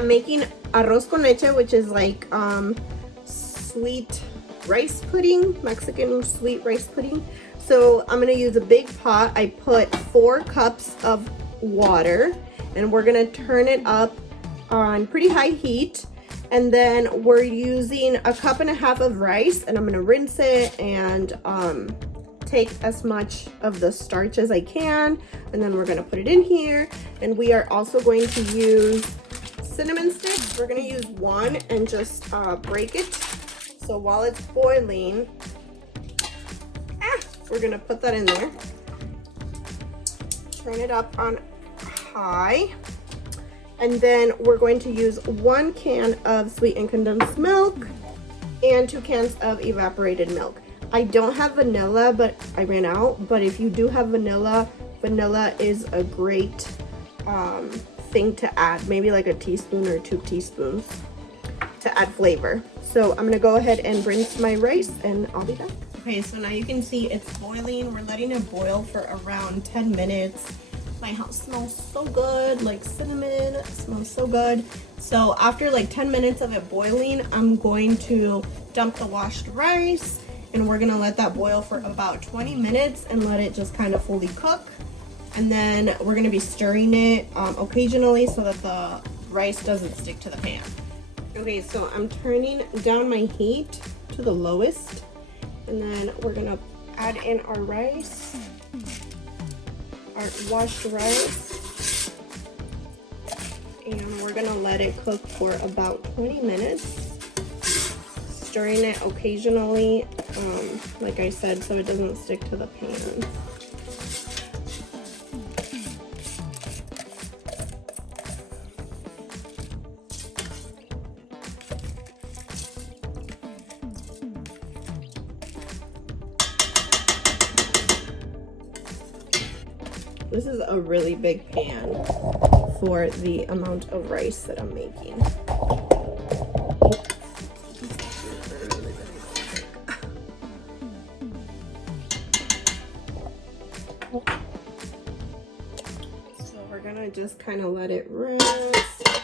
I'm making arroz con leche, which is like sweet rice pudding, Mexican sweet rice pudding. So I'm gonna use a big pot. I put 4 cups of water, and we're gonna turn it up on pretty high heat. And then we're using 1.5 cups of rice, and I'm gonna rinse it and take as much of the starch as I can, and then we're gonna put it in here. And we are also going to use cinnamon sticks. We're gonna use 1 and just break it. So while it's boiling, we're gonna put that in there. Turn it up on high. And then we're going to use 1 can of sweetened condensed milk and 2 cans of evaporated milk. I don't have vanilla, but I ran out. But if you do have vanilla, vanilla is a great thing to add. Maybe like a teaspoon or 2 teaspoons to add flavor. So I'm gonna go ahead and rinse my rice, and I'll be back. Okay, so now you can see it's boiling. We're letting it boil for around 10 minutes. My house smells so good, like cinnamon. It smells so good. So after like 10 minutes of it boiling, I'm going to dump the washed rice, and we're gonna let that boil for about 20 minutes and let it just kind of fully cook. And then we're gonna be stirring it occasionally so that the rice doesn't stick to the pan. Okay, so I'm turning down my heat to the lowest, and then we're gonna add in our rice, our washed rice, and we're gonna let it cook for about 20 minutes, stirring it occasionally, like I said, so it doesn't stick to the pan. This is a really big pan for the amount of rice that I'm making. So we're gonna just kind of let it rest.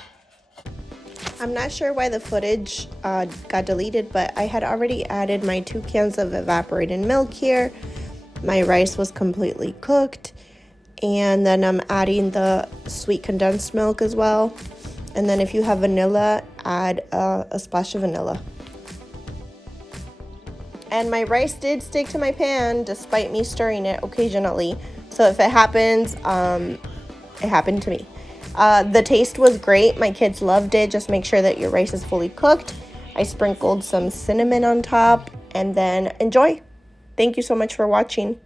I'm not sure why the footage got deleted, but I had already added my 2 cans of evaporated milk here. My rice was completely cooked. And then I'm adding the sweet condensed milk as well. And then if you have vanilla, add a splash of vanilla. And my rice did stick to my pan despite me stirring it occasionally. So if it happens, it happened to me. The taste was great. My kids loved it. Just make sure that your rice is fully cooked. I sprinkled some cinnamon on top, and then enjoy. Thank you so much for watching.